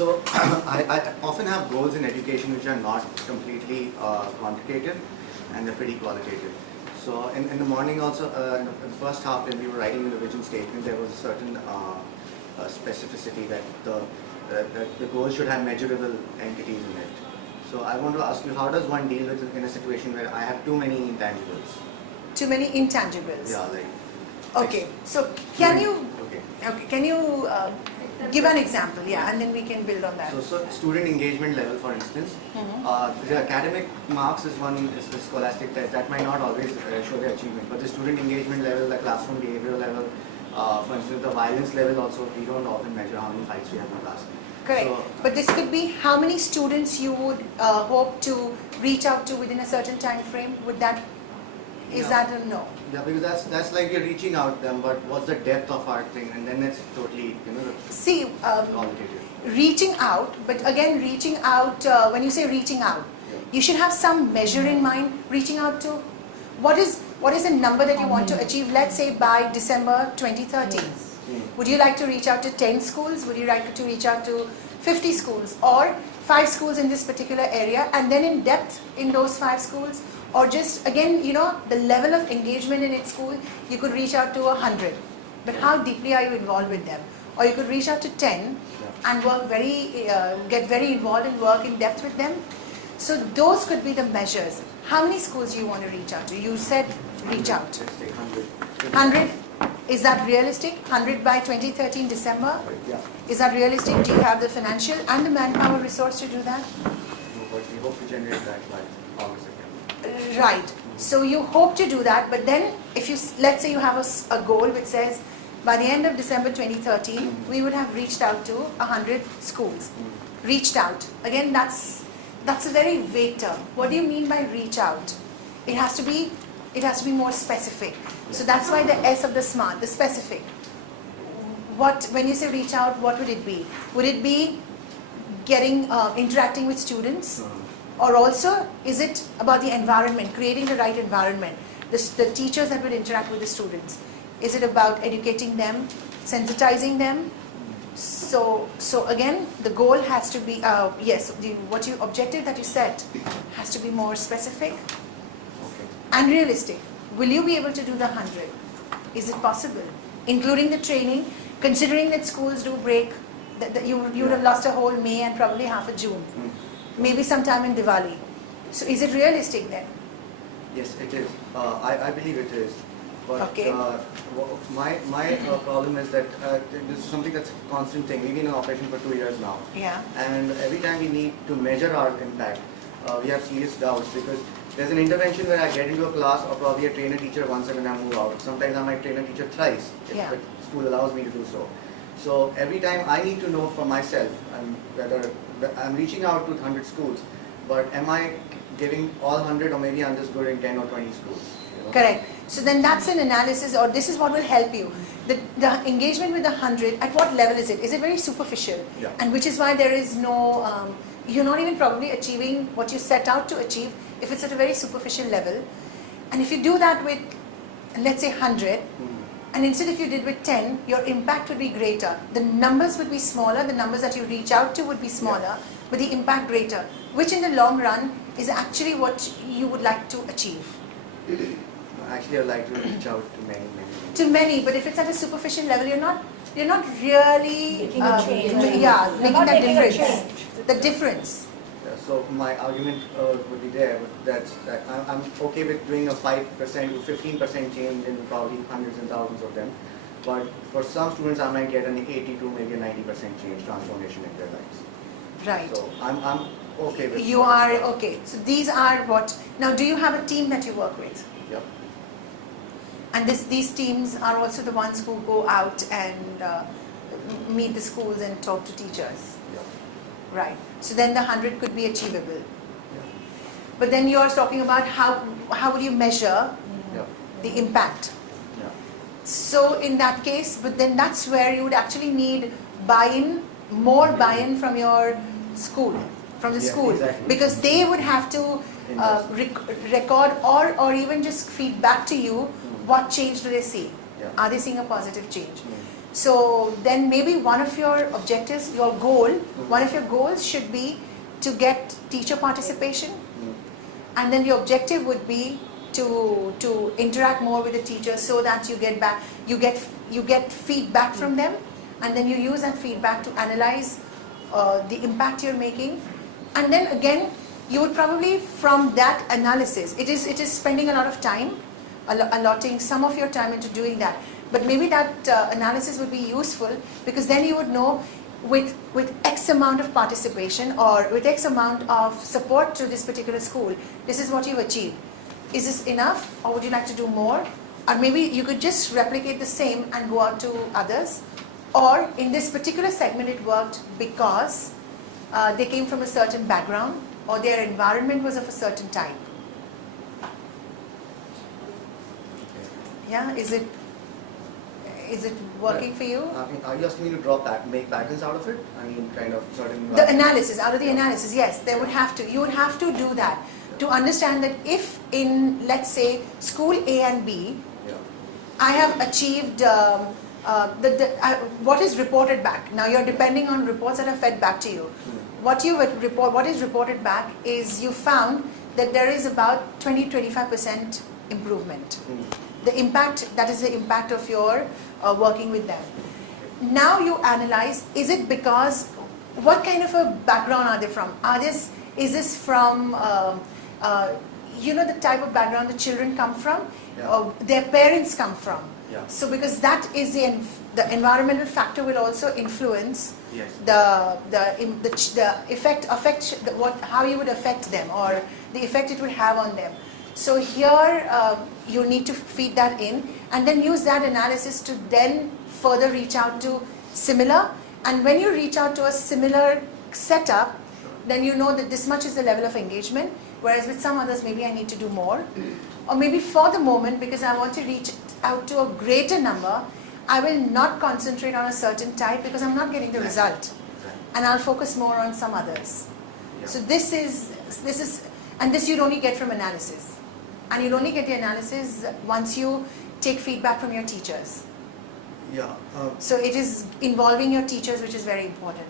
So I often have goals in education which are not completely quantitative, and they're pretty qualitative. So in the morning also, in the first half when we were writing the vision statement, there was a certain specificity that the goal should have measurable entities in it. So I want to ask you, how does one deal with it in a situation where I have too many intangibles? Too many intangibles. Yeah, like. Okay. So can you? Okay. Can you give an example? Yeah, and then we can build on that. So student engagement level, for instance, the academic marks is the scholastic test that might not always show the achievement, but the student engagement level, the classroom behavioral level, for instance, the violence level also, we don't often measure how many fights we have in class. Correct. So, but this could be how many students you would hope to reach out to within a certain time frame. Would that? Is that a no? Yeah, because that's like you're reaching out them, but what's the depth of our thing, and then it's totally, See, qualitative. reaching out, but again, reaching out, when you say reaching out, you should have some measure in mind. Reaching out to, what is the number that you want to achieve, let's say by December 2013? Would you like to reach out to 10 schools? Would you like to reach out to 50 schools? Or 5 schools in this particular area, and then in depth in those 5 schools? Or just, again, the level of engagement in its school, you could reach out to 100. But how deeply are you involved with them? Or you could reach out to 10 and work get very involved and work in depth with them. So those could be the measures. How many schools do you want to reach out to? You said reach out. Let's take 100. 100? Is that realistic? 100 by 2013 December? Yeah. Is that realistic? Do you have the financial and the manpower resource to do that? No, but we hope to generate that by August again. Right. So you hope to do that, but then if you, let's say you have a goal which says by the end of December 2013, we would have reached out to 100 schools. Reached out. Again, that's a very vague term. What do you mean by reach out? It has to be more specific. So that's why the S of the SMART, the specific. When you say reach out, what would it be? Would it be interacting with students? Or also, is it about the environment, creating the right environment? The teachers that will interact with the students. Is it about educating them, sensitizing them? So again, the goal has to be, yes, objective that you set has to be more specific and realistic. Will you be able to do the 100? Is it possible? Including the training, considering that schools do break, that you would have lost a whole May and probably half a June. Maybe sometime in Diwali. So is it realistic then? Yes, it is. I believe it is. But Okay. My problem is that this is something that's a constant thing. We've been in operation for 2 years now. Yeah. And every time we need to measure our impact, we have serious doubts, because there's an intervention where I get into a class or probably I train a teacher once and then I move out. Sometimes I might train a teacher thrice if Yeah. the school allows me to do so. So every time I need to know for myself whether I'm reaching out to 100 schools, but am I giving all 100, or maybe I'm just good in 10 or 20 schools? Correct. So then that's an analysis, or this is what will help you. The engagement with the 100, at what level is it? Is it very superficial? Yeah. And which is why there is no, you're not even probably achieving what you set out to achieve if it's at a very superficial level. And if you do that with, let's say 100, and instead if you did with 10, your impact would be greater. The numbers would be smaller, the numbers that you reach out to would be smaller, but the impact greater, which in the long run is actually what you would like to achieve. Actually, I'd like to reach out to many. To many, but if it's at a superficial level, you're not really Making a change. making not that making a difference. change. The difference. So my argument would be there, but that I'm okay with doing a 5% to 15% change in probably hundreds and thousands of them. But for some students, I might get an 80 to maybe a 90% change transformation in their lives. Right. So I'm okay with. You are okay. So these are what. Now, do you have a team that you work with? Yep. And these teams are also the ones who go out and meet the schools and talk to teachers. Yep. Right. So then the 100 could be achievable. Yep. But then you're talking about how would you measure Yep. the impact? Yep. So in that case, but then that's where you would actually need buy-in, more buy-in from your school, from the Yeah, school, exactly. because they would have to record or even just feed back to you what change do they see. Yeah. Are they seeing a positive change? So then maybe one of your objectives, your goal, one of your goals should be to get teacher participation, and then your objective would be to interact more with the teachers so that you get feedback from them, and then you use that feedback to analyze the impact you're making, and then again you would probably from that analysis, it is spending a lot of time, allotting some of your time into doing that, but maybe that analysis would be useful, because then you would know with X amount of participation or with X amount of support to this particular school, this is what you've achieved. Is this enough, or would you like to do more? Or maybe you could just replicate the same and go out to others. Or in this particular segment it worked because they came from a certain background or their environment was of a certain type. Yeah, is it working for you? I mean, are you asking me to make patterns out of it? I mean, kind of certain... The analysis, out of the analysis, yes, you would have to do that to understand that if in, let's say, school A and B, I have achieved what is reported back. Now you're depending on reports that are fed back to you. What is reported back is you found that there is about 20-25% improvement. The impact, that is the impact of your working with them. Now you analyze, is it because, what kind of a background are they from? Is this from, the type of background the children come from, or their parents come from? So because that is the environmental factor will also influence the effect, how you would affect them, or the effect it would have on them. So here you need to feed that in and then use that analysis to then further reach out to similar, and when you reach out to a similar setup, then you know that this much is the level of engagement, whereas with some others maybe I need to do more, or maybe for the moment because I want to reach out to a greater number, I will not concentrate on a certain type because I'm not getting the result, and I'll focus more on some others. So this is and this you'd only get from analysis, and you'll only get the analysis once you take feedback from your teachers. So it is involving your teachers, which is very important.